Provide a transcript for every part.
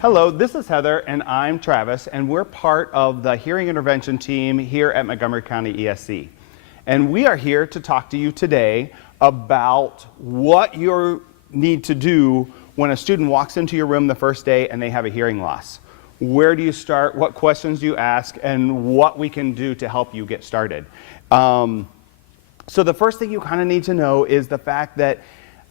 Hello, this is Heather and I'm Travis, and we're part of the hearing intervention team here at Montgomery County ESC. And we are here to talk to you today about what you need to do when a student walks into your room the first day and they have a hearing loss. Where do you start, what questions do you ask, and what we can do to help you get started. So the first thing you kind of need to know is the fact that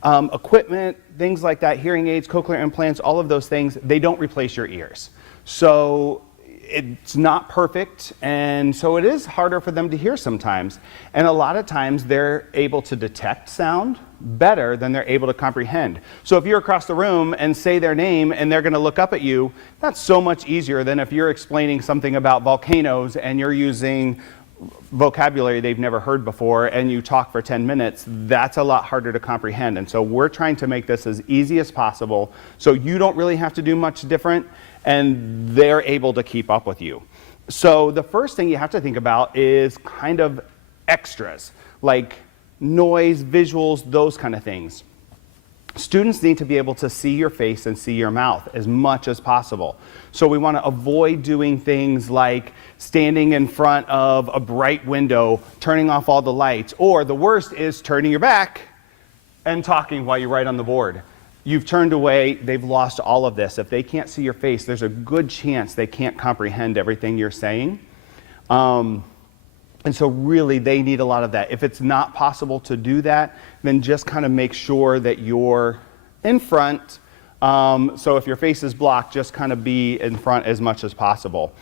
equipment, things like that, hearing aids, cochlear implants, all of those things, they don't replace your ears. So it's not perfect, and so it is harder for them to hear sometimes. And a lot of times they're able to detect sound better than they're able to comprehend. So if you're across the room and say their name and they're going to look up at you, that's so much easier than if you're explaining something about volcanoes and you're using vocabulary they've never heard before and you talk for 10 minutes, that's a lot harder to comprehend. And so we're trying to make this as easy as possible so you don't really have to do much different and they're able to keep up with you. So the first thing you have to think about is kind of extras, like noise, visuals, those kind of things. Students need to be able to see your face and see your mouth as much as possible. So we want to avoid doing things like standing in front of a bright window, turning off all the lights, or the worst is turning your back and talking while you write on the board. You've turned away, they've lost all of this. If they can't see your face, there's a good chance they can't comprehend everything you're saying. And so really they need a lot of that. If it's not possible to do that, then just kind of make sure that you're in front. So if your face is blocked, just kind of be in front as much as possible.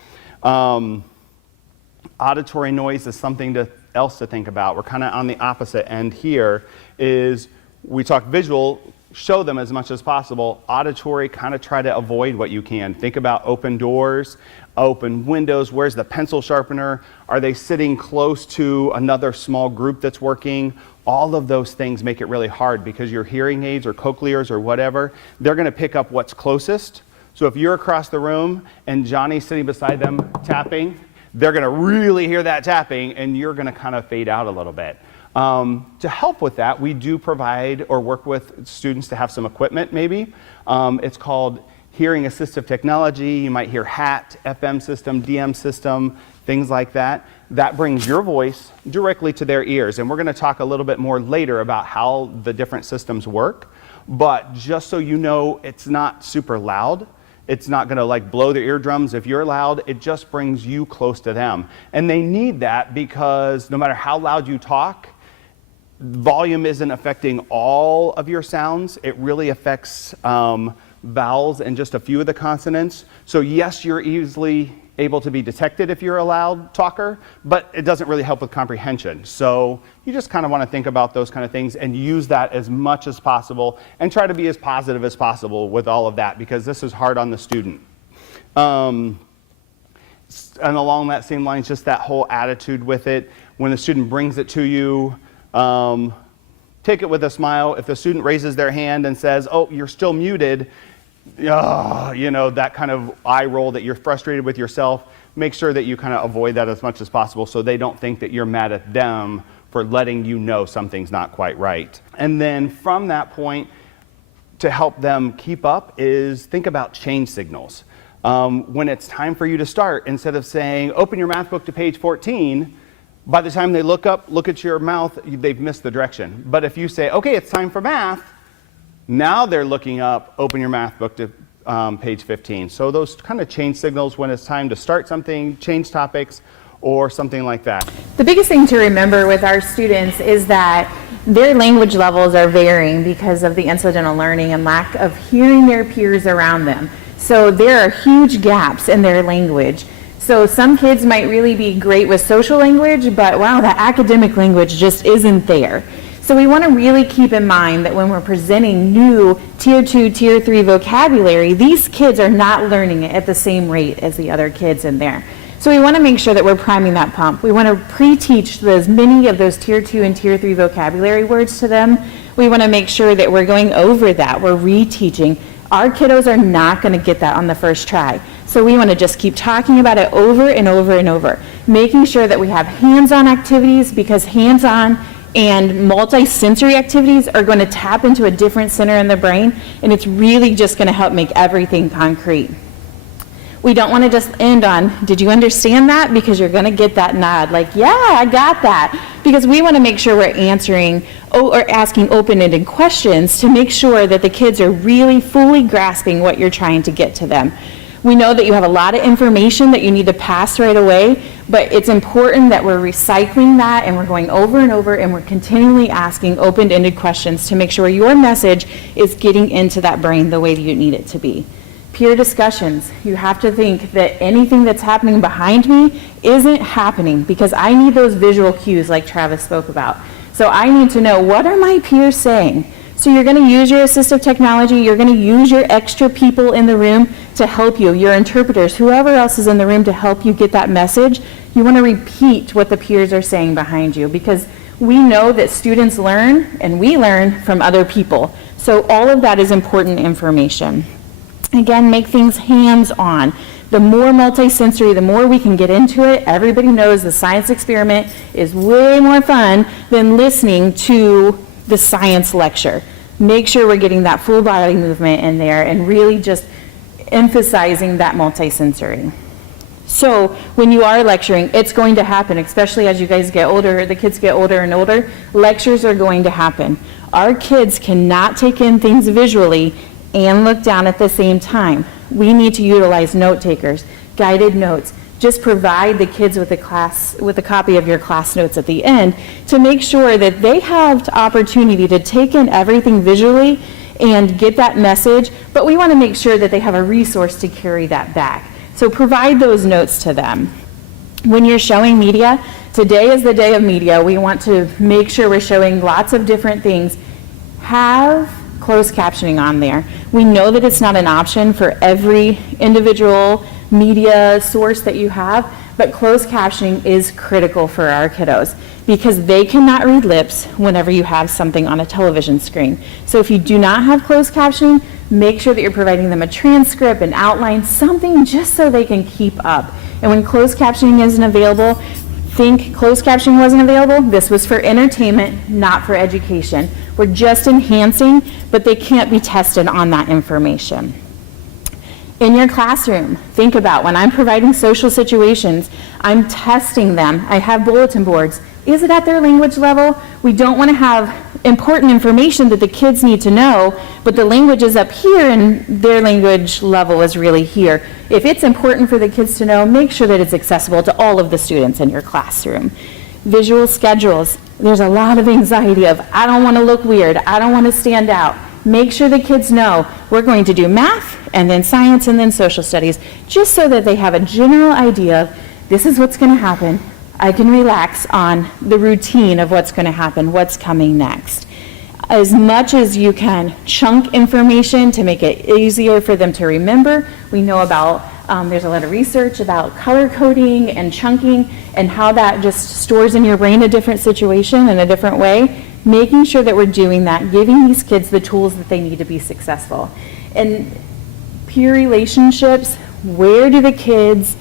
Auditory noise is something else to think about. We're kind of on the opposite end here. Is we talk visual, show them as much as possible. Auditory, kind of try to avoid what you can. Think about open doors, open windows. Where's the pencil sharpener? Are they sitting close to another small group that's working? All of those things make it really hard because your hearing aids or cochlears or whatever, they're going to pick up what's closest. So if you're across the room and Johnny's sitting beside them tapping, they're going to really hear that tapping and you're going to kind of fade out a little bit. To help with that, we do provide or work with students to have some equipment maybe. It's called hearing assistive technology. You might hear HAT, FM system, DM system, things like that. That brings your voice directly to their ears. And we're going to talk a little bit more later about how the different systems work. But just so you know, it's not super loud. It's not going to like blow their eardrums if you're loud. It just brings you close to them. And they need that because no matter how loud you talk, volume isn't affecting all of your sounds. It really affects vowels and just a few of the consonants. So yes, you're easily able to be detected if you're a loud talker, but it doesn't really help with comprehension. So you just kind of want to think about those kind of things and use that as much as possible and try to be as positive as possible with all of that because this is hard on the student. And along that same lines, just that whole attitude with it. When the student brings it to you, take it with a smile. If the student raises their hand and says, oh, you're still muted, you know, that kind of eye roll that you're frustrated with yourself, make sure that you kind of avoid that as much as possible so they don't think that you're mad at them for letting you know something's not quite right. And then from that point, to help them keep up is think about change signals. When it's time for you to start, instead of saying, open your math book to page 14, by the time they look up, look at your mouth, they've missed the direction. But if you say, okay, it's time for math, now they're looking up, open your math book to page 15. So those kind of change signals when it's time to start something, change topics, or something like that. The biggest thing to remember with our students is that their language levels are varying because of the incidental learning and lack of hearing their peers around them. So there are huge gaps in their language. So some kids might really be great with social language, but wow, that academic language just isn't there. So we want to really keep in mind that when we're presenting new Tier 2, Tier 3 vocabulary, these kids are not learning it at the same rate as the other kids in there. So we want to make sure that we're priming that pump. We want to pre-teach as many of those Tier 2 and Tier 3 vocabulary words to them. We want to make sure that we're going over that, we're reteaching. Our kiddos are not going to get that on the first try. So we want to just keep talking about it over and over and over, making sure that we have hands-on activities because hands-on and multi-sensory activities are going to tap into a different center in the brain, and it's really just going to help make everything concrete. We don't want to just end on, did you understand that? Because you're going to get that nod, like, yeah, I got that. Because we want to make sure we're answering or asking open-ended questions to make sure that the kids are really fully grasping what you're trying to get to them. We know that you have a lot of information that you need to pass right away, but it's important that we're recycling that and we're going over and over and we're continually asking open-ended questions to make sure your message is getting into that brain the way that you need it to be. Peer discussions, you have to think that anything that's happening behind me isn't happening because I need those visual cues like Travis spoke about. So I need to know, what are my peers saying? So you're going to use your assistive technology, you're going to use your extra people in the room to help you, your interpreters, whoever else is in the room to help you get that message. You want to repeat what the peers are saying behind you because we know that students learn and we learn from other people. So all of that is important information. Again, make things hands-on. The more multisensory, the more we can get into it. Everybody knows the science experiment is way more fun than listening to the science lecture. Make sure we're getting that full body movement in there and really just emphasizing that multisensory. So when you are lecturing, it's going to happen, especially as you guys get older, the kids get older and older, lectures are going to happen. Our kids cannot take in things visually and look down at the same time. We need to utilize note takers, guided notes. Just provide the kids with a copy of your class notes at the end to make sure that they have the opportunity to take in everything visually and get that message, but we want to make sure that they have a resource to carry that back. So provide those notes to them. When you're showing media, today is the day of media. We want to make sure we're showing lots of different things. Have closed captioning on there. We know that it's not an option for every individual media source that you have, but closed captioning is critical for our kiddos because they cannot read lips whenever you have something on a television screen. So if you do not have closed captioning, make sure that you're providing them a transcript, an outline, something just so they can keep up. And when closed captioning isn't available, think closed captioning wasn't available, this was for entertainment, not for education. We're just enhancing, but they can't be tested on that information. In your classroom, think about when I'm providing social situations, I'm testing them. I have bulletin boards. Is it at their language level? We don't want to have important information that the kids need to know, but the language is up here and their language level is really here. If it's important for the kids to know, make sure that it's accessible to all of the students in your classroom. Visual schedules. There's a lot of anxiety of, I don't want to look weird, I don't want to stand out. Make sure the kids know we're going to do math and then science and then social studies, just so that they have a general idea of this is what's going to happen. I can relax on the routine of what's going to happen, what's coming next. As much as you can chunk information to make it easier for them to remember. We know about, there's a lot of research about color coding and chunking and how that just stores in your brain a different situation in a different way. Making sure that we're doing that, giving these kids the tools that they need to be successful. And peer relationships, where do the kids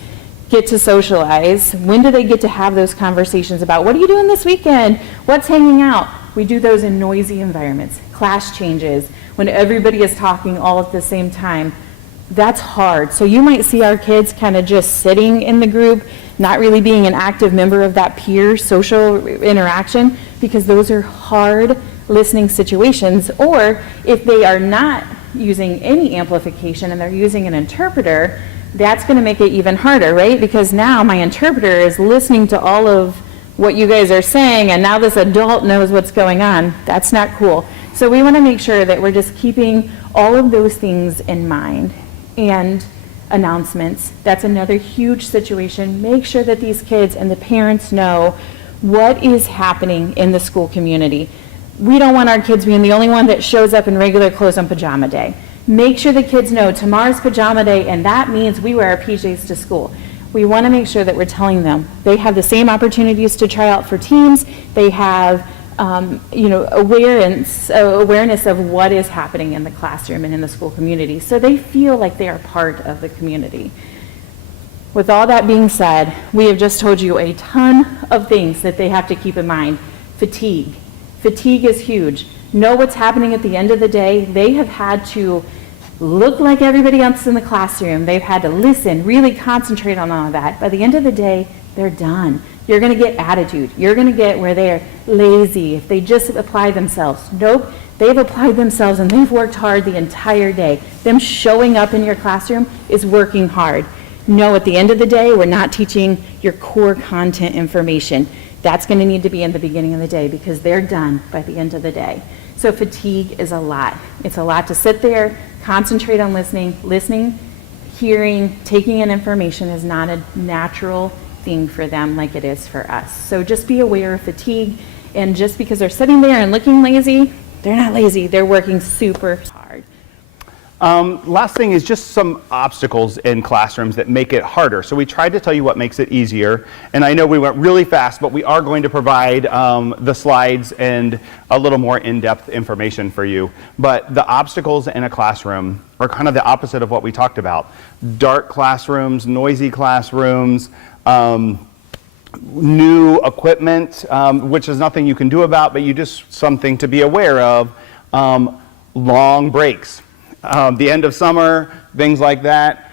get to socialize? When do they get to have those conversations about what are you doing this weekend? What's hanging out? We do those in noisy environments, class changes, when everybody is talking all at the same time. That's hard. So you might see our kids kind of just sitting in the group, not really being an active member of that peer social interaction, because those are hard listening situations. Or if they are not using any amplification and they're using an interpreter, that's going to make it even harder, right? Because now my interpreter is listening to all of what you guys are saying, and now this adult knows what's going on. That's not cool. So we want to make sure that we're just keeping all of those things in mind. And announcements, that's another huge situation. Make sure that these kids and the parents know what is happening in the school community. We don't want our kids being the only one that shows up in regular clothes on pajama day. Make sure the kids know tomorrow's pajama day, and that means we wear our PJs to school. We want to make sure that we're telling them they have the same opportunities to try out for teams. They have awareness of what is happening in the classroom and in the school community, so they feel like they are part of the community. With all that being said, we have just told you a ton of things that they have to keep in mind. Fatigue, Fatigue is huge. Know what's happening at the end of the day. They have had to look like everybody else in the classroom. They've had to listen, really concentrate on all of that. By the end of the day, they're done. You're going to get attitude. You're going to get where they're lazy if they just apply themselves. Nope, they've applied themselves and they've worked hard the entire day. Them showing up in your classroom is working hard. No, at the end of the day, we're not teaching your core content information. That's going to need to be in the beginning of the day because they're done by the end of the day. So fatigue is a lot. It's a lot to sit there, concentrate on listening, hearing, taking in information is not a natural thing for them like it is for us. So just be aware of fatigue, and just because they're sitting there and looking lazy, they're not lazy, they're working super hard. Last thing is just some obstacles in classrooms that make it harder. So we tried to tell you what makes it easier, and I know we went really fast, but we are going to provide the slides and a little more in-depth information for you. But the obstacles in a classroom are kind of the opposite of what we talked about. Dark classrooms, noisy classrooms, new equipment, which is nothing you can do about, but you just something to be aware of. Long breaks. The end of summer, things like that.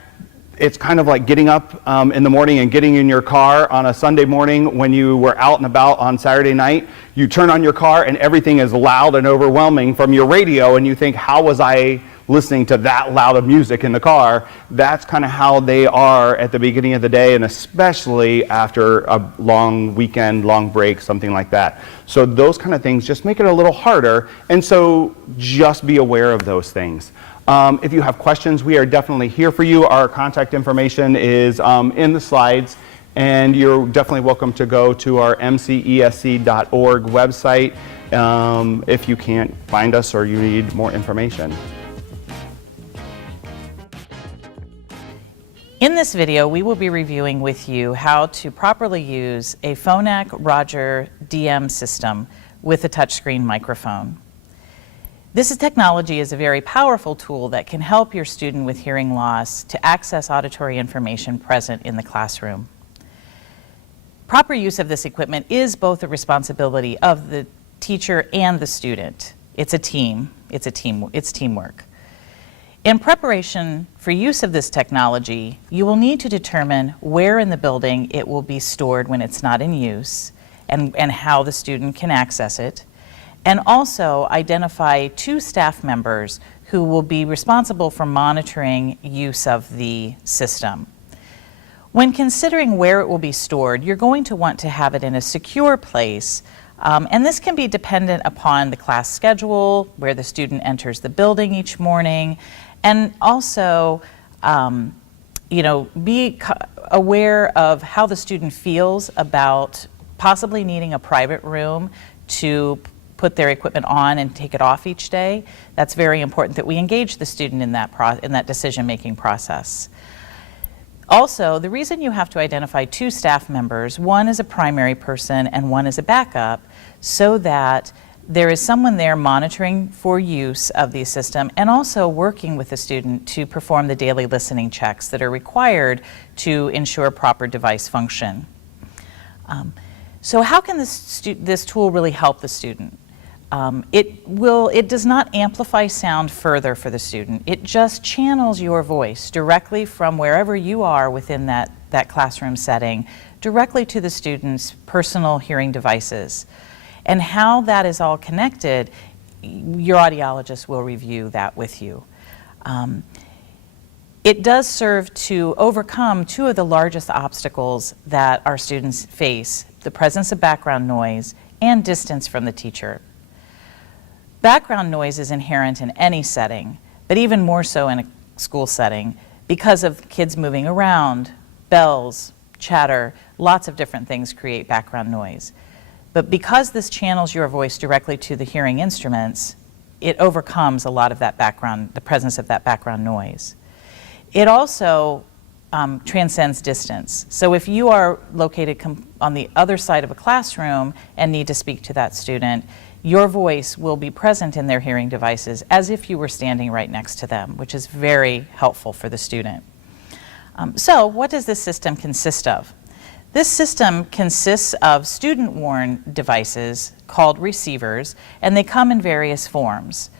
It's kind of like getting up in the morning and getting in your car on a Sunday morning when you were out and about on Saturday night. You turn on your car and everything is loud and overwhelming from your radio, and you think, how was I listening to that loud of music in the car? That's kind of how they are at the beginning of the day, and especially after a long weekend, long break, something like that. So those kind of things just make it a little harder, and so just be aware of those things. If you have questions, we are definitely here for you. Our contact information is in the slides, and you're definitely welcome to go to our MCESC.org website if you can't find us or you need more information. In this video, we will be reviewing with you how to properly use a Phonak Roger DM system with a touchscreen microphone. This technology is a very powerful tool that can help your student with hearing loss to access auditory information present in the classroom. Proper use of this equipment is both a responsibility of the teacher and the student. It's a team. It's teamwork. In preparation for use of this technology, you will need to determine where in the building it will be stored when it's not in use and how the student can access it, and also identify 2 staff members who will be responsible for monitoring use of the system. When considering where it will be stored, you're going to want to have it in a secure place, and this can be dependent upon the class schedule, where the student enters the building each morning, and also be aware of how the student feels about possibly needing a private room to put their equipment on and take it off each day. That's very important that we engage the student in that decision-making process. Also, the reason you have to identify 2 staff members, one is a primary person and one is a backup, so that there is someone there monitoring for use of the system and also working with the student to perform the daily listening checks that are required to ensure proper device function. So how can this tool really help the student? It does not amplify sound further for the student. It just channels your voice directly from wherever you are within that classroom setting, directly to the student's personal hearing devices. And how that is all connected, your audiologist will review that with you. It does serve to overcome 2 of the largest obstacles that our students face: the presence of background noise and distance from the teacher. Background noise is inherent in any setting, but even more so in a school setting because of kids moving around, bells, chatter, lots of different things create background noise. But because this channels your voice directly to the hearing instruments, it overcomes a lot of that the presence of that background noise. It also transcends distance. So if you are located on the other side of a classroom and need to speak to that student, your voice will be present in their hearing devices as if you were standing right next to them, which is very helpful for the student. So what does this system consist of? This system consists of student-worn devices called receivers, and they come in various forms.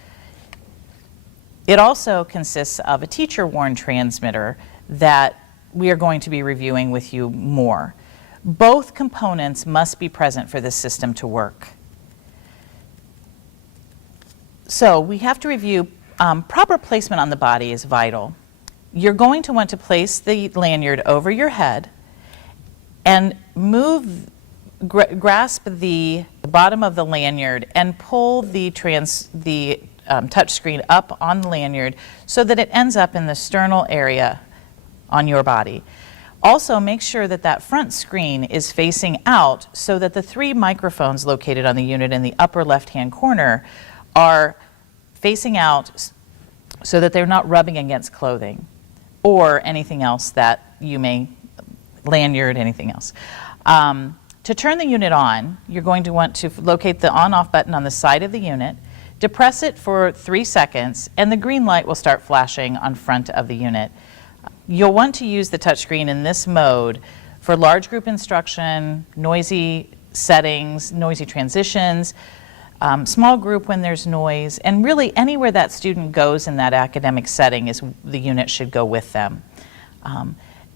It also consists of a teacher-worn transmitter that we are going to be reviewing with you more. Both components must be present for this system to work. So we have to review proper placement on the body is vital. You're going to want to place the lanyard over your head and grasp the bottom of the lanyard and pull the touch screen up on the lanyard so that it ends up in the sternal area on your body. Also, make sure that that front screen is facing out so that the 3 microphones located on the unit in the upper left-hand corner are facing out so that they're not rubbing against clothing or anything else that you may, lanyard, anything else. To turn the unit on, you're going to want to locate the on-off button on the side of the unit, depress it for 3 seconds, and the green light will start flashing on front of the unit. You'll want to use the touchscreen in this mode for large group instruction, noisy settings, noisy transitions, small group when there's noise, and really anywhere that student goes in that academic setting is the unit should go with them.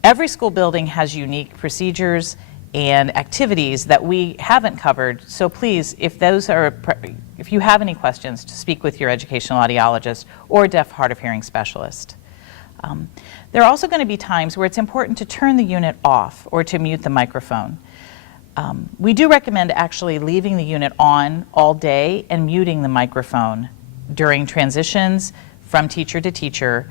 Every school building has unique procedures and activities that we haven't covered, so please, if you have any questions, to speak with your educational audiologist or deaf hard of hearing specialist. There are also going to be times where it's important to turn the unit off or to mute the microphone. We do recommend actually leaving the unit on all day and muting the microphone during transitions from teacher to teacher.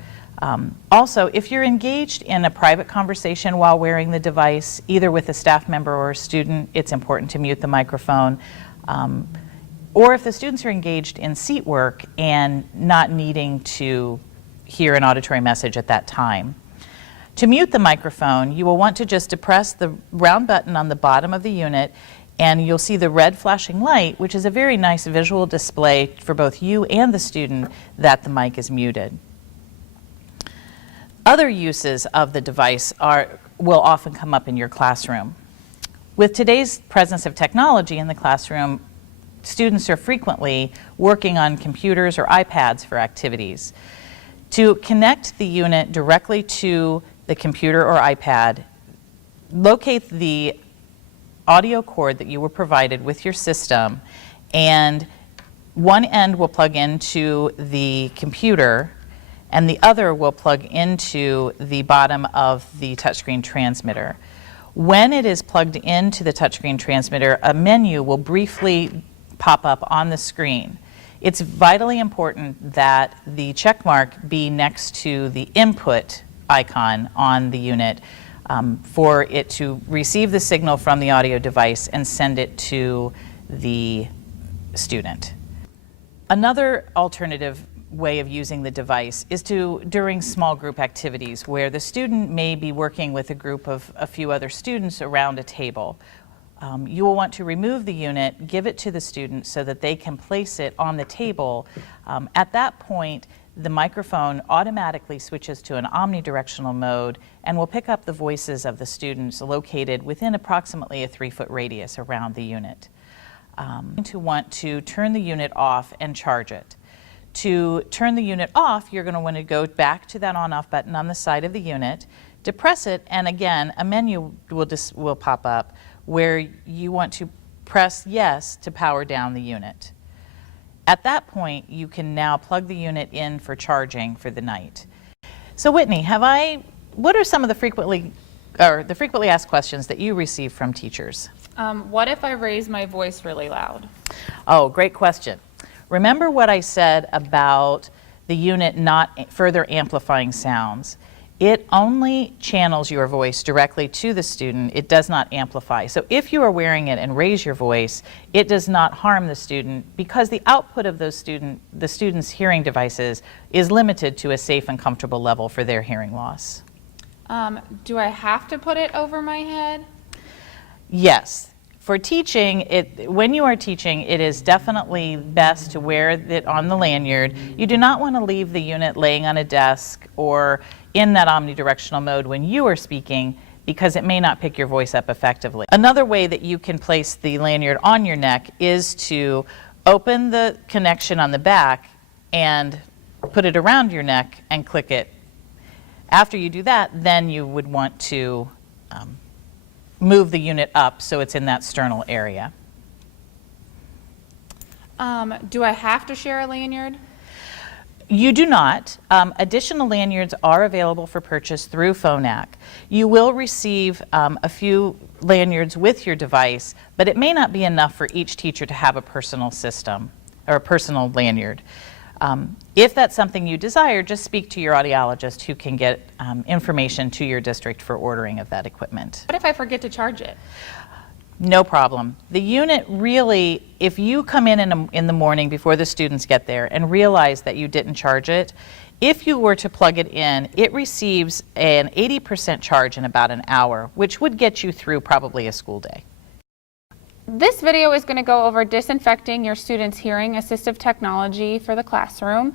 Also, if you're engaged in a private conversation while wearing the device, either with a staff member or a student, it's important to mute the microphone. Or if the students are engaged in seat work and not needing to hear an auditory message at that time. To mute the microphone, you will want to just depress the round button on the bottom of the unit, and you'll see the red flashing light, which is a very nice visual display for both you and the student that the mic is muted. Other uses of the device will often come up in your classroom. With today's presence of technology in the classroom, students are frequently working on computers or iPads for activities. To connect the unit directly to the computer or iPad, locate the audio cord that you were provided with your system, and one end will plug into the computer and the other will plug into the bottom of the touchscreen transmitter. When it is plugged into the touchscreen transmitter, a menu will briefly pop up on the screen. It's vitally important that the check mark be next to the input icon on the unit for it to receive the signal from the audio device and send it to the student. Another alternative way of using the device is during small group activities where the student may be working with a group of a few other students around a table. You will want to remove the unit, give it to the student so that they can place it on the table. At that point, the microphone automatically switches to an omnidirectional mode and will pick up the voices of the students located within approximately a 3-foot radius around the unit. To want to turn the unit off and charge it. To turn the unit off, you're going to want to go back to that on-off button on the side of the unit, depress it, and again, a menu will pop up where you want to press yes to power down the unit. At that point, you can now plug the unit in for charging for the night. So Whitney, what are some of the frequently asked questions that you receive from teachers? What if I raise my voice really loud? Oh, great question. Remember what I said about the unit not further amplifying sounds. It only channels your voice directly to the student. It does not amplify. So if you are wearing it and raise your voice, it does not harm the student because the output of the student's hearing devices is limited to a safe and comfortable level for their hearing loss. Do I have to put it over my head? Yes. For teaching, when you are teaching, it is definitely best to wear it on the lanyard. You do not want to leave the unit laying on a desk or in that omnidirectional mode when you are speaking because it may not pick your voice up effectively. Another way that you can place the lanyard on your neck is to open the connection on the back and put it around your neck and click it. After you do that, then you would want to move the unit up so it's in that sternal area. Do I have to share a lanyard? You do not. Additional lanyards are available for purchase through Phonak. You will receive a few lanyards with your device, but it may not be enough for each teacher to have a personal system or a personal lanyard. If that's something you desire, just speak to your audiologist who can get information to your district for ordering of that equipment. What if I forget to charge it? No problem. The unit really, if you come in the morning before the students get there and realize that you didn't charge it, if you were to plug it in, it receives an 80% charge in about an hour, which would get you through probably a school day. This video is going to go over disinfecting your students' hearing assistive technology for the classroom.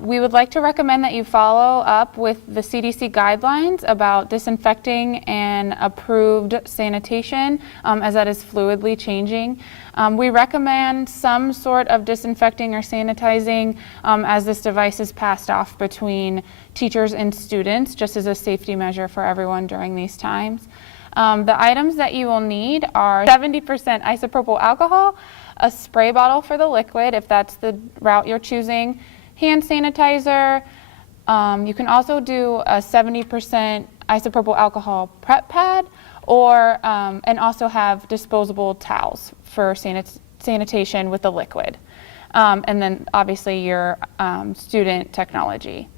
We would like to recommend that you follow up with the CDC guidelines about disinfecting and approved sanitation, as that is fluidly changing. We recommend some sort of disinfecting or sanitizing as this device is passed off between teachers and students, just as a safety measure for everyone during these times. The items that you will need are 70% isopropyl alcohol, a spray bottle for the liquid if that's the route you're choosing, hand sanitizer. You can also do a 70% isopropyl alcohol prep pad, or and also have disposable towels for sanitation with the liquid. And then obviously your student technology.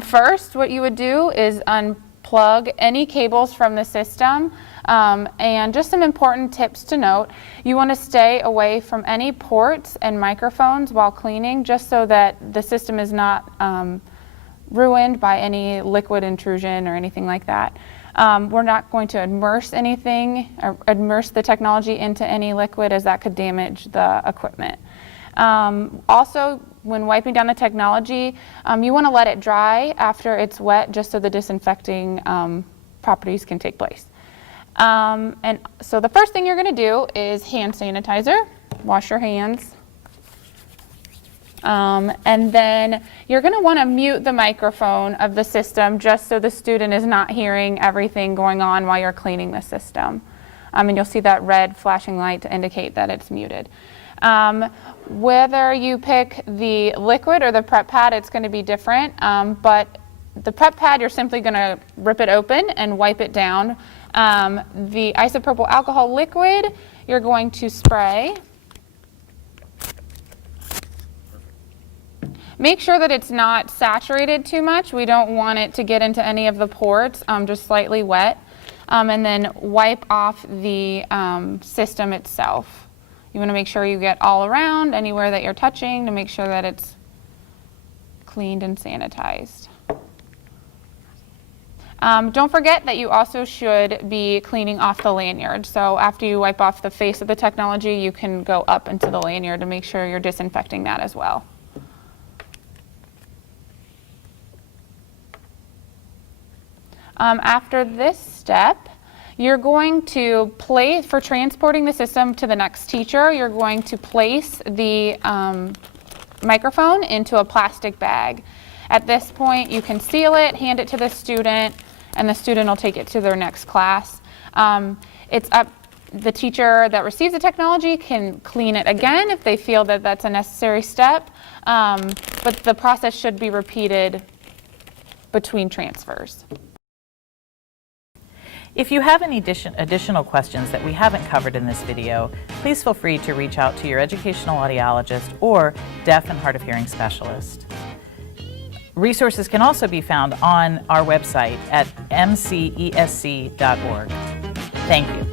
First, what you would do is unplug any cables from the system, and just some important tips to note. You want to stay away from any ports and microphones while cleaning, just so that the system is not ruined by any liquid intrusion or anything like that. We're not going to immerse anything or immerse the technology into any liquid, as that could damage the equipment. Also, when wiping down the technology, you want to let it dry after it's wet, just so the disinfecting properties can take place. And so the first thing you're going to do is hand sanitizer. Wash your hands. And then you're going to want to mute the microphone of the system, just so the student is not hearing everything going on while you're cleaning the system. And you'll see that red flashing light to indicate that it's muted. Whether you pick the liquid or the prep pad, it's going to be different, but the prep pad, you're simply going to rip it open and wipe it down. The isopropyl alcohol liquid, you're going to spray. Make sure that it's not saturated too much. We don't want it to get into any of the ports, just slightly wet. And then wipe off the system itself. You want to make sure you get all around, anywhere that you're touching, to make sure that it's cleaned and sanitized. Don't forget that you also should be cleaning off the lanyard. So after you wipe off the face of the technology, you can go up into the lanyard to make sure you're disinfecting that as well. After this step, you're going to place, for transporting the system to the next teacher, you're going to place the microphone into a plastic bag. At this point, you can seal it, hand it to the student, and the student will take it to their next class. It's up, the teacher that receives the technology can clean it again if they feel that that's a necessary step, but the process should be repeated between transfers. If you have any additional questions that we haven't covered in this video, please feel free to reach out to your educational audiologist or deaf and hard of hearing specialist. Resources can also be found on our website at mcesc.org. Thank you.